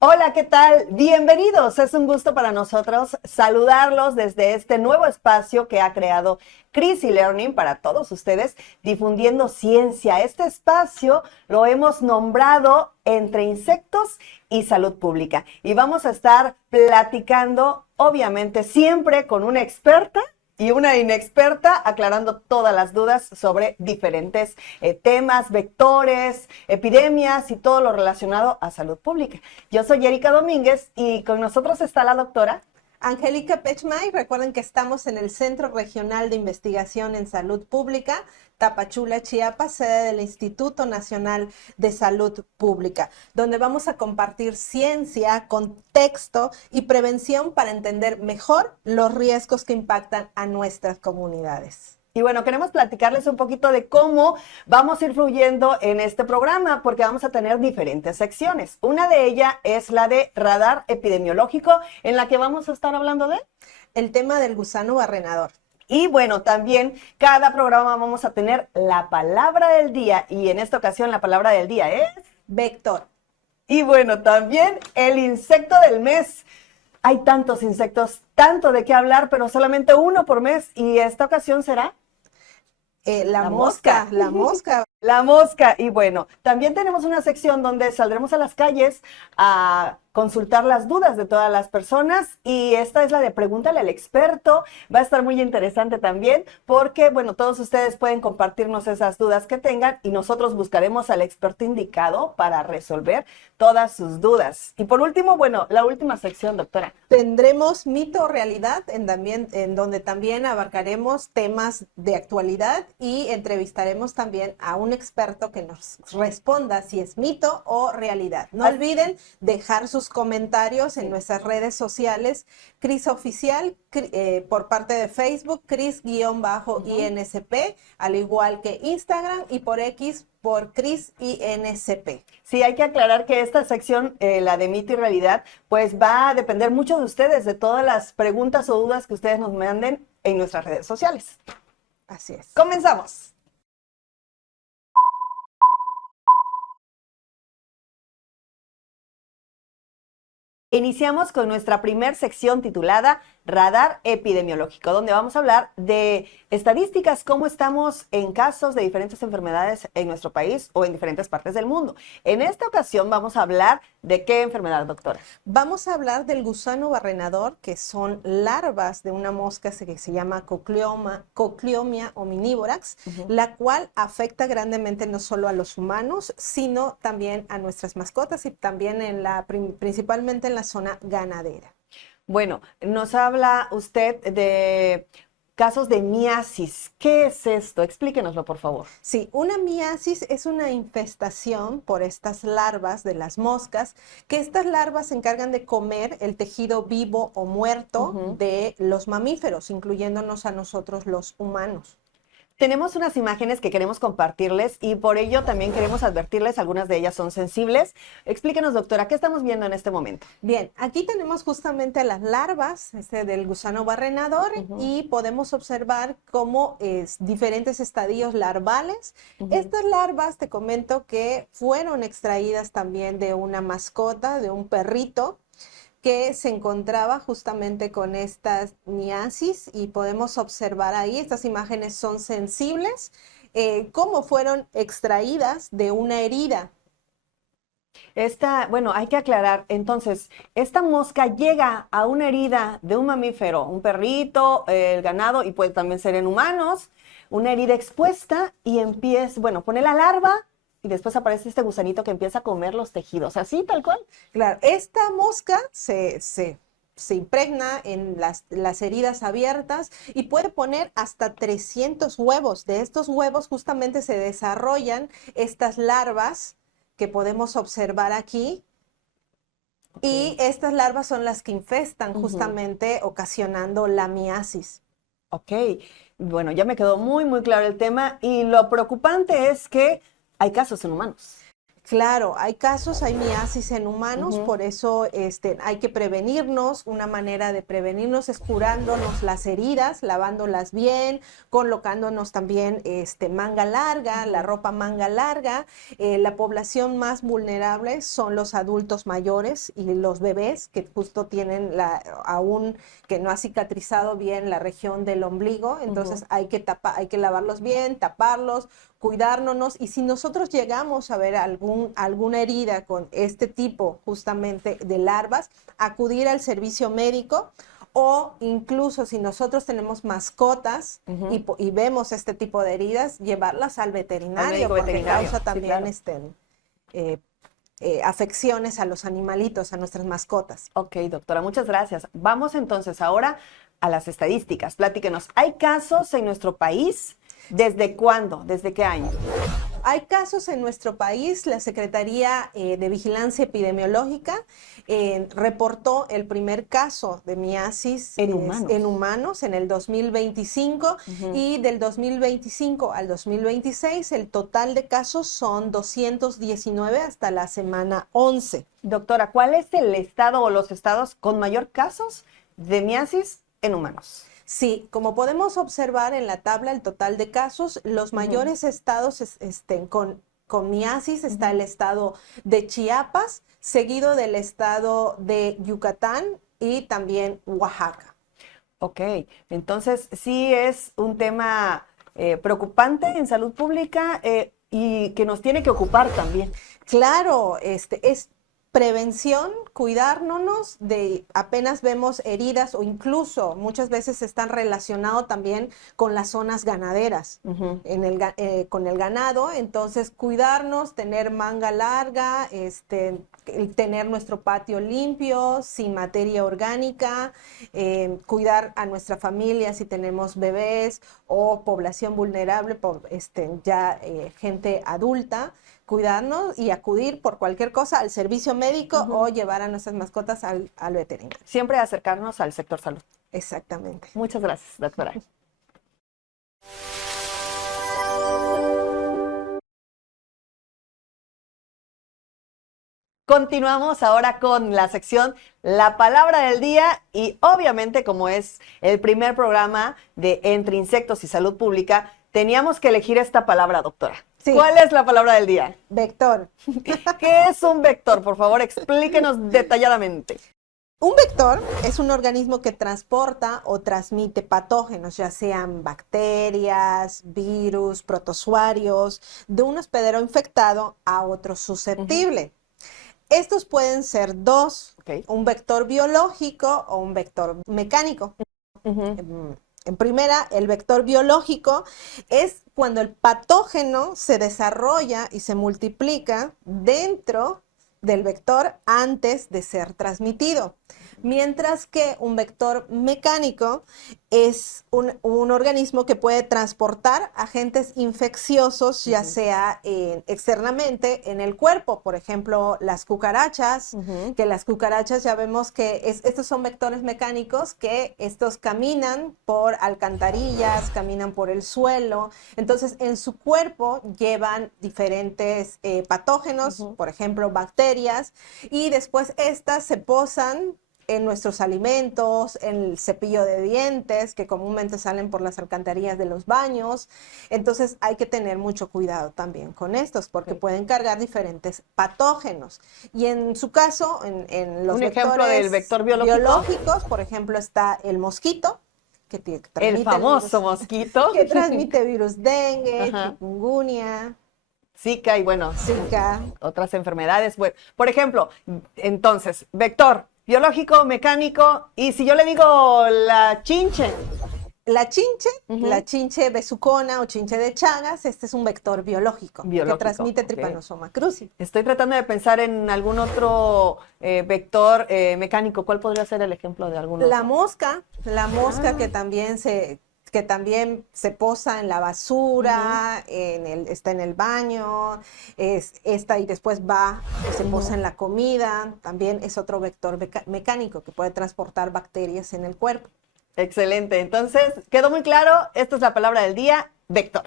Hola, ¿qué tal? Bienvenidos. Es un gusto para nosotros saludarlos desde este nuevo espacio que ha creado Cris eLearning para todos ustedes, difundiendo ciencia. Este espacio lo hemos nombrado Entre Insectos y Salud Pública. Y vamos a estar platicando, obviamente, siempre con una experta y una inexperta, aclarando todas las dudas sobre diferentes temas, vectores, epidemias y todo lo relacionado a salud pública. Yo soy Erika Domínguez y con nosotros está la doctora Angélica Pechmay. Recuerden que estamos en el Centro Regional de Investigación en Salud Pública, Tapachula, Chiapas, sede del Instituto Nacional de Salud Pública, donde vamos a compartir ciencia, contexto y prevención para entender mejor los riesgos que impactan a nuestras comunidades. Y bueno, queremos platicarles un poquito de cómo vamos a ir fluyendo en este programa, porque vamos a tener diferentes secciones. Una de ellas es la de radar epidemiológico, en la que vamos a estar hablando de el tema del gusano barrenador. Y bueno, también cada programa vamos a tener la palabra del día, y en esta ocasión la palabra del día es vector. Y bueno, también el insecto del mes. Hay tantos insectos, tanto de qué hablar, pero solamente uno por mes, y esta ocasión será La mosca. La mosca. Y bueno, también tenemos una sección donde saldremos a las calles a consultar las dudas de todas las personas, y esta es la de Pregúntale al experto. Va a estar muy interesante también porque, bueno, todos ustedes pueden compartirnos esas dudas que tengan y nosotros buscaremos al experto indicado para resolver todas sus dudas. Y por último, bueno, la última sección, doctora. Tendremos mito o realidad, en donde también abarcaremos temas de actualidad y entrevistaremos también a un experto que nos responda si es mito o realidad. No olviden dejar sus comentarios en nuestras redes sociales, Cris Oficial, por parte de Facebook, Cris_INSP, al igual que Instagram, y por X, por Cris INSP. Sí, hay que aclarar que esta sección, la de mito y realidad, pues va a depender mucho de ustedes, de todas las preguntas o dudas que ustedes nos manden en nuestras redes sociales. Así es. Comenzamos. Iniciamos con nuestra primer sección titulada Radar Epidemiológico, donde vamos a hablar de estadísticas, cómo estamos en casos de diferentes enfermedades en nuestro país o en diferentes partes del mundo. En esta ocasión vamos a hablar de qué enfermedad, doctora. Vamos a hablar del gusano barrenador, que son larvas de una mosca que se llama Cocleomia omnivorax, la cual afecta grandemente no solo a los humanos, sino también a nuestras mascotas y también principalmente en la zona ganadera. Bueno, nos habla usted de casos de miasis. ¿Qué es esto? Explíquenoslo, por favor. Sí, una miasis es una infestación por estas larvas de las moscas, que estas larvas se encargan de comer el tejido vivo o muerto de los mamíferos, incluyéndonos a nosotros los humanos. Tenemos unas imágenes que queremos compartirles y por ello también queremos advertirles, algunas de ellas son sensibles. Explíquenos, doctora, ¿qué estamos viendo en este momento? Bien, aquí tenemos justamente las larvas del gusano barrenador y podemos observar cómo diferentes estadios larvales. Estas larvas, te comento que fueron extraídas también de una mascota, de un perrito, que se encontraba justamente con estas miasis, y podemos observar ahí, estas imágenes son sensibles, cómo fueron extraídas de una herida. Bueno, hay que aclarar, entonces, esta mosca llega a una herida de un mamífero, un perrito, el ganado, y puede también ser en humanos, una herida expuesta, y empieza, bueno, pone la larva, y después aparece este gusanito que empieza a comer los tejidos, así, tal cual. Claro, esta mosca se impregna en las heridas abiertas y puede poner hasta 300 huevos. De estos huevos justamente se desarrollan estas larvas que podemos observar aquí. Y estas larvas son las que infestan justamente ocasionando la miasis. Ok, bueno, ya me quedó muy, muy claro el tema, y lo preocupante es que hay casos en humanos. Claro, hay casos, hay miasis en humanos, por eso hay que prevenirnos. Una manera de prevenirnos es curándonos las heridas, lavándolas bien, colocándonos también manga larga, la ropa manga larga. La población más vulnerable son los adultos mayores y los bebés que justo tienen aún que no ha cicatrizado bien la región del ombligo, entonces hay que lavarlos bien, taparlos, cuidárnoslos, y si nosotros llegamos a ver alguna herida con este tipo justamente de larvas, acudir al servicio médico, o incluso si nosotros tenemos mascotas y vemos este tipo de heridas, llevarlas al veterinario, porque veterinario. causa también Sí, claro. afecciones a los animalitos, a nuestras mascotas. Ok, doctora, muchas gracias. Vamos entonces ahora a las estadísticas. Platíquenos, ¿hay casos en nuestro país? ¿Desde cuándo? ¿Desde qué año? Hay casos en nuestro país. La Secretaría de Vigilancia Epidemiológica reportó el primer caso de miasis En humanos en el 2025, y del 2025 al 2026 el total de casos son 219 hasta la semana 11. Doctora, ¿cuál es el estado o los estados con mayor casos de miasis en humanos? Sí, como podemos observar en la tabla, el total de casos, los mayores estados con miasis está el estado de Chiapas, seguido del estado de Yucatán y también Oaxaca. Ok, entonces sí es un tema preocupante en salud pública y que nos tiene que ocupar también. Claro, es prevención, cuidárnoslos de apenas vemos heridas, o incluso muchas veces están relacionados también con las zonas ganaderas, con el ganado. Entonces cuidarnos, tener manga larga, tener nuestro patio limpio, sin materia orgánica, cuidar a nuestra familia si tenemos bebés o población vulnerable, gente adulta. Cuidarnos y acudir por cualquier cosa al servicio médico o llevar a nuestras mascotas al veterinario. Siempre acercarnos al sector salud. Exactamente. Muchas gracias, doctora. Continuamos ahora con la sección La Palabra del Día, y obviamente, como es el primer programa de Entre Insectos y Salud Pública, teníamos que elegir esta palabra, doctora. Sí. ¿Cuál es la palabra del día? Vector. ¿Qué es un vector? Por favor, explíquenos detalladamente. Un vector es un organismo que transporta o transmite patógenos, ya sean bacterias, virus, protozoarios, de un hospedero infectado a otro susceptible. Estos pueden ser dos, un vector biológico o un vector mecánico. En primera, el vector biológico es cuando el patógeno se desarrolla y se multiplica dentro del vector antes de ser transmitido. Mientras que un vector mecánico es un organismo que puede transportar agentes infecciosos, ya sea externamente en el cuerpo. Por ejemplo, las cucarachas, que las cucarachas ya vemos que estos son vectores mecánicos, que estos caminan por alcantarillas, caminan por el suelo. Entonces, en su cuerpo llevan diferentes patógenos, por ejemplo, bacterias, y después estas se posan en nuestros alimentos, en el cepillo de dientes, que comúnmente salen por las alcantarillas de los baños. Entonces hay que tener mucho cuidado también con estos, porque pueden cargar diferentes patógenos. Y en su caso, en los ejemplo del vector biológicos, por ejemplo, está el mosquito, que transmite el famoso mosquito, que transmite virus dengue, chikungunya, Zika y bueno, Zika, otras enfermedades. Bueno, por ejemplo, entonces, vector biológico, mecánico, y si yo le digo la chinche. La chinche besucona o chinche de Chagas, este es un vector biológico que transmite Trypanosoma cruzi. Estoy tratando de pensar en algún otro vector mecánico. ¿Cuál podría ser el ejemplo de alguno? La mosca que también se posa en la basura, está en el baño, y después se posa en la comida. También es otro vector mecánico que puede transportar bacterias en el cuerpo. Excelente. Entonces, quedó muy claro. Esta es la palabra del día, vector.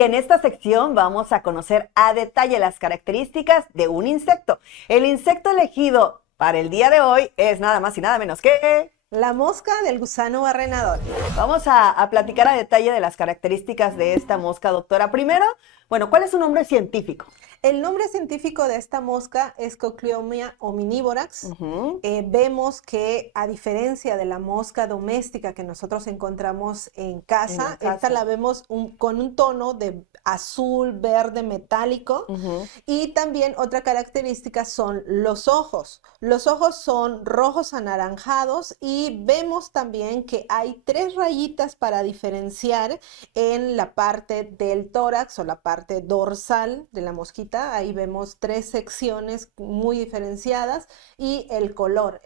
En esta sección vamos a conocer a detalle las características de un insecto. El insecto elegido para el día de hoy es nada más y nada menos que... La mosca del gusano barrenador. Vamos a platicar a detalle de las características de esta mosca, doctora. Primero, bueno, ¿cuál es su nombre científico? El nombre científico de esta mosca es Cocleomia omnivorax. Vemos que a diferencia de la mosca doméstica que nosotros encontramos en casa, esta la vemos con un tono de azul, verde, metálico. Y también otra característica son los ojos. Los ojos son rojos anaranjados y vemos también que hay 3 rayitas para diferenciar en la parte del tórax o la parte dorsal de la mosquita. Ahí vemos 3 secciones muy diferenciadas y el color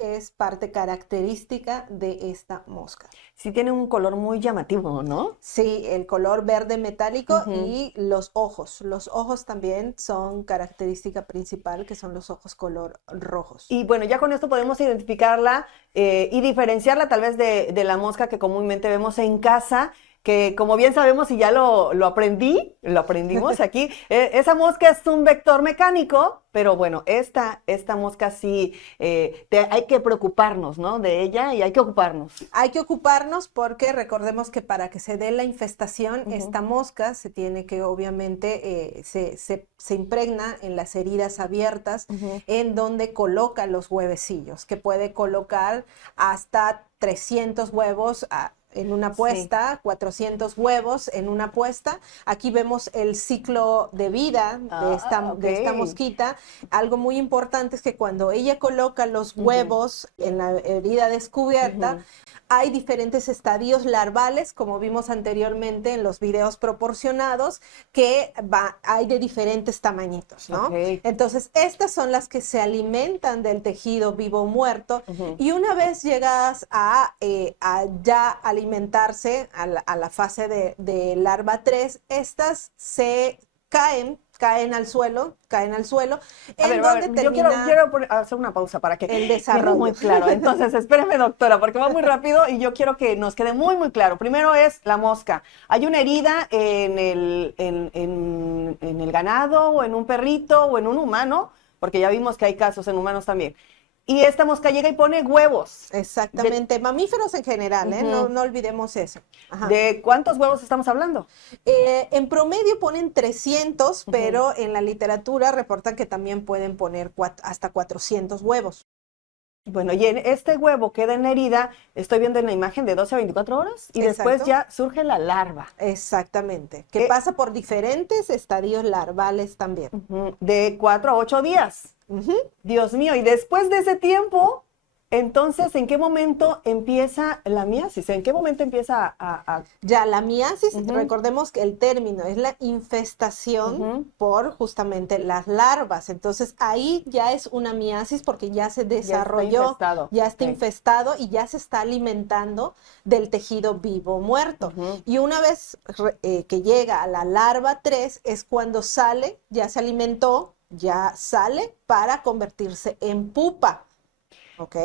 es parte característica de esta mosca. Sí tiene un color muy llamativo, ¿no? Sí, el color verde metálico y los ojos también son característica principal, que son los ojos color rojos. Y bueno, ya con esto podemos identificarla y diferenciarla tal vez de la mosca que comúnmente vemos en casa, que como bien sabemos y ya lo aprendimos aquí, esa mosca es un vector mecánico, pero bueno, esta mosca sí hay que preocuparnos, ¿no? De ella y hay que ocuparnos. Hay que ocuparnos porque recordemos que para que se dé la infestación, esta mosca se tiene que obviamente, se impregna en las heridas abiertas, en donde coloca los huevecillos, que puede colocar hasta 300 huevos en una puesta, 400 huevos en una puesta. Aquí vemos el ciclo de vida de esta mosquita. Algo muy importante es que cuando ella coloca los huevos en la herida descubierta, hay diferentes estadios larvales, como vimos anteriormente en los videos proporcionados, que hay de diferentes tamañitos, ¿no? Entonces, estas son las que se alimentan del tejido vivo o muerto, y una vez llegadas a ya alimentarse a la fase de larva 3, estas se caen al suelo, yo quiero hacer una pausa para que el desarrollo quede muy claro. Entonces, espéreme, doctora, porque va muy rápido y yo quiero que nos quede muy, muy claro. Primero es la mosca. Hay una herida en el ganado, o en un perrito, o en un humano, porque ya vimos que hay casos en humanos también. Y esta mosca llega y pone huevos. Exactamente, mamíferos en general, no olvidemos eso. ¿De cuántos huevos estamos hablando? En promedio ponen 300, pero en la literatura reportan que también pueden poner hasta 400 huevos. Bueno, y este huevo queda en la herida, estoy viendo en la imagen, de 12 a 24 horas, y después ya surge la larva. Exactamente, que pasa por diferentes estadios larvales también. De 4 a 8 días. Dios mío, y después de ese tiempo, entonces, ¿en qué momento empieza la miasis? ¿En qué momento empieza Ya, la miasis, recordemos que el término es la infestación por justamente las larvas. Entonces, ahí ya es una miasis porque ya se desarrolló, ya está infestado y ya se está alimentando del tejido vivo o muerto. Y una vez que llega a la larva 3 es cuando sale, ya se alimentó, ya sale para convertirse en pupa. ¿Ok?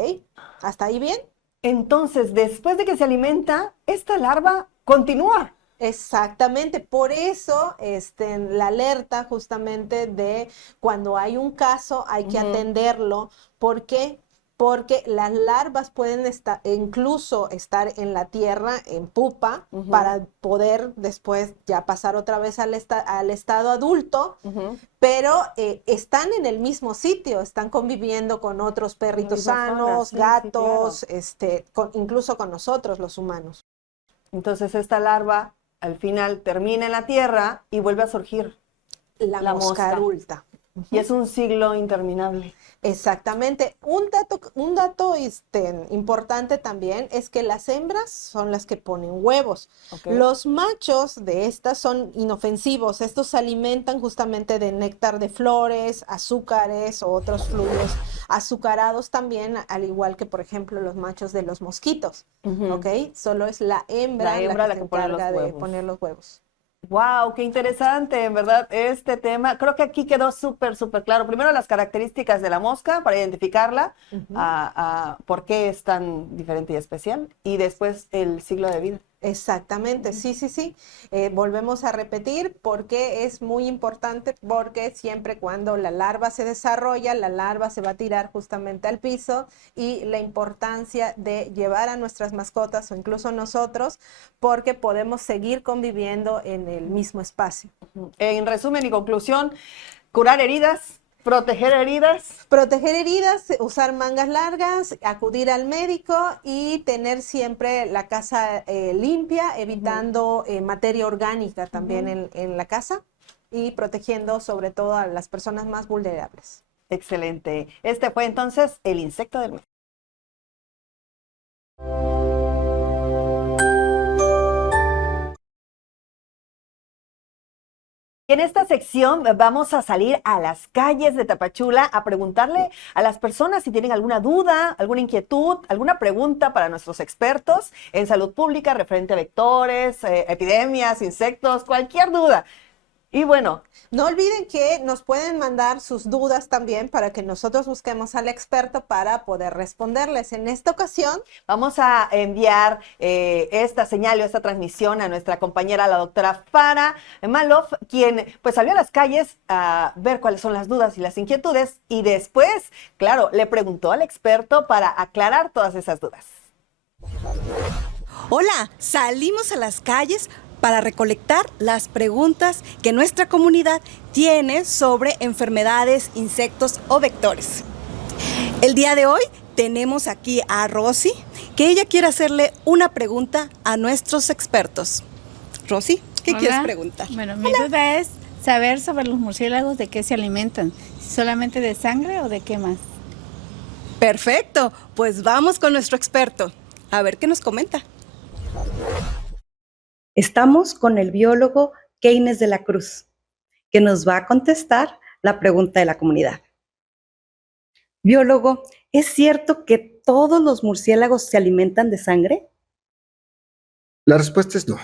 ¿Hasta ahí bien? Entonces, después de que se alimenta, esta larva continúa. Exactamente, por eso la alerta justamente de cuando hay un caso hay que atenderlo. ¿Por qué? Porque las larvas pueden incluso estar en la tierra, en pupa, para poder después ya pasar otra vez al estado adulto, pero están en el mismo sitio, están conviviendo con otros perritos sanos, gatos, incluso con nosotros los humanos. Entonces esta larva al final termina en la tierra y vuelve a surgir la mosca adulta. Y es un ciclo interminable. Exactamente. Un dato importante también es que las hembras son las que ponen huevos. Los machos de estas son inofensivos. Estos se alimentan justamente de néctar de flores, azúcares o otros fluidos azucarados también, al igual que, por ejemplo, los machos de los mosquitos. Solo es la hembra la que se encarga de poner los huevos. ¡Wow! ¡Qué interesante! En verdad, este tema, creo que aquí quedó súper, súper claro. Primero, las características de la mosca para identificarla, por qué es tan diferente y especial, y después el ciclo de vida. Exactamente, sí, sí, sí. Volvemos a repetir porque es muy importante, porque siempre cuando la larva se desarrolla, la larva se va a tirar justamente al piso, y la importancia de llevar a nuestras mascotas o incluso nosotros, porque podemos seguir conviviendo en el mismo espacio. En resumen y conclusión, curar heridas, proteger heridas. Proteger heridas, usar mangas largas, acudir al médico y tener siempre la casa limpia, evitando materia orgánica también en la casa, y protegiendo sobre todo a las personas más vulnerables. Excelente. Este fue entonces el insecto del mes. En esta sección vamos a salir a las calles de Tapachula a preguntarle a las personas si tienen alguna duda, alguna inquietud, alguna pregunta para nuestros expertos en salud pública referente a vectores, epidemias, insectos, cualquier duda. Y bueno, no olviden que nos pueden mandar sus dudas también para que nosotros busquemos al experto para poder responderles. En esta ocasión vamos a enviar esta señal o esta transmisión a nuestra compañera, la doctora Farah Malouf, quien pues salió a las calles a ver cuáles son las dudas y las inquietudes, y después, claro, le preguntó al experto para aclarar todas esas dudas. Hola, salimos a las calles para recolectar las preguntas que nuestra comunidad tiene sobre enfermedades, insectos o vectores. El día de hoy tenemos aquí a Rosy, que ella quiere hacerle una pregunta a nuestros expertos. Rosy, ¿qué quieres preguntar? Bueno, mi duda es saber sobre los murciélagos, de qué se alimentan, solamente de sangre o de qué más. Perfecto, pues vamos con nuestro experto, a ver qué nos comenta. Estamos con el biólogo Keynes de la Cruz, que nos va a contestar la pregunta de la comunidad. Biólogo, ¿es cierto que todos los murciélagos se alimentan de sangre? La respuesta es no.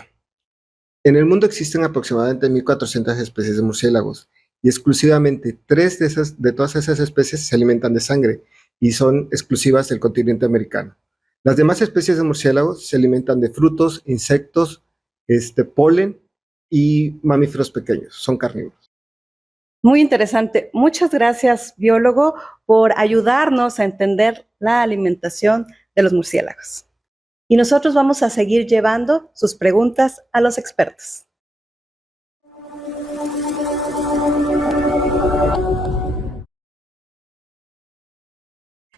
En el mundo existen aproximadamente 1.400 especies de murciélagos, y exclusivamente 3 de todas esas especies se alimentan de sangre y son exclusivas del continente americano. Las demás especies de murciélagos se alimentan de frutos, insectos, polen y mamíferos pequeños, son carnívoros. Muy interesante. Muchas gracias, biólogo, por ayudarnos a entender la alimentación de los murciélagos. Y nosotros vamos a seguir llevando sus preguntas a los expertos.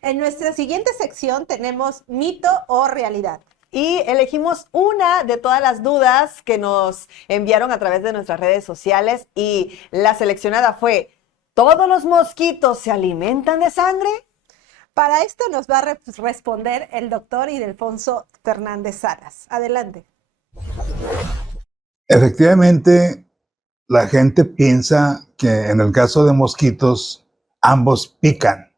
en nuestra siguiente sección tenemos mito o realidad. Y elegimos una de todas las dudas que nos enviaron a través de nuestras redes sociales, y la seleccionada fue: ¿todos los mosquitos se alimentan de sangre? Para esto nos va a responder el doctor Ildefonso Fernández Salas. Adelante. Efectivamente, la gente piensa que en el caso de mosquitos, ambos pican,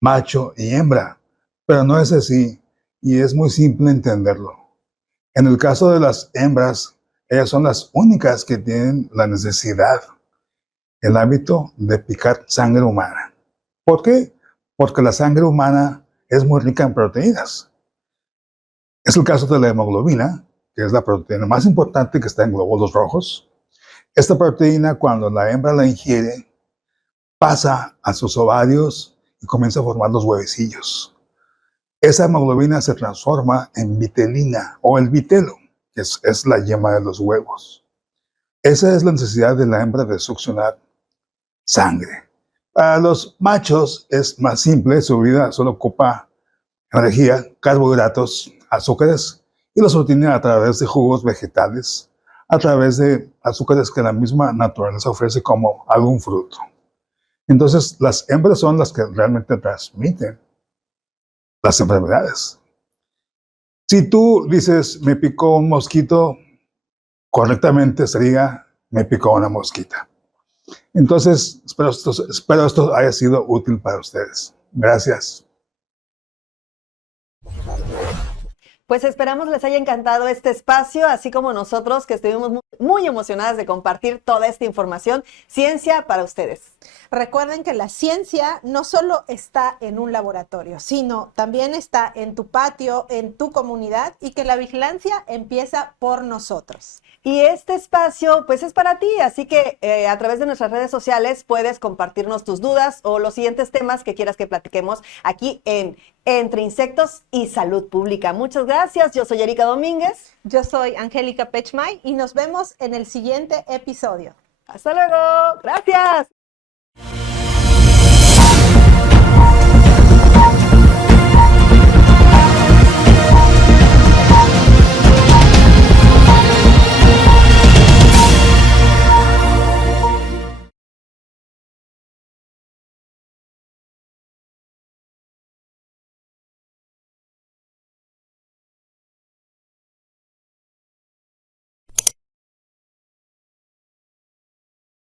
macho y hembra, pero no es así. Y es muy simple entenderlo. En el caso de las hembras, ellas son las únicas que tienen la necesidad, el hábito de picar sangre humana. ¿Por qué? Porque la sangre humana es muy rica en proteínas. Es el caso de la hemoglobina, que es la proteína más importante que está en glóbulos rojos. Esta proteína, cuando la hembra la ingiere, pasa a sus ovarios y comienza a formar los huevecillos. Esa hemoglobina se transforma en vitelina o el vitelo, que es la yema de los huevos. Esa es la necesidad de la hembra de succionar sangre. Para los machos es más simple, su vida solo ocupa energía, carbohidratos, azúcares, y los obtiene a través de jugos vegetales, a través de azúcares que la misma naturaleza ofrece como algún fruto. Entonces, las hembras son las que realmente transmiten las enfermedades. Si tú dices, me picó un mosquito, correctamente sería, me picó una mosquita. Entonces, espero esto haya sido útil para ustedes. Gracias. Pues esperamos les haya encantado este espacio, así como nosotros que estuvimos muy emocionadas de compartir toda esta información. Ciencia para ustedes. Recuerden que la ciencia no solo está en un laboratorio, sino también está en tu patio, en tu comunidad, y que la vigilancia empieza por nosotros. Y este espacio pues es para ti, así que a través de nuestras redes sociales puedes compartirnos tus dudas o los siguientes temas que quieras que platiquemos aquí en Entre Insectos y Salud Pública. Muchas gracias, yo soy Erika Domínguez. Yo soy Angélica Pechmay y nos vemos en el siguiente episodio. Hasta luego, gracias.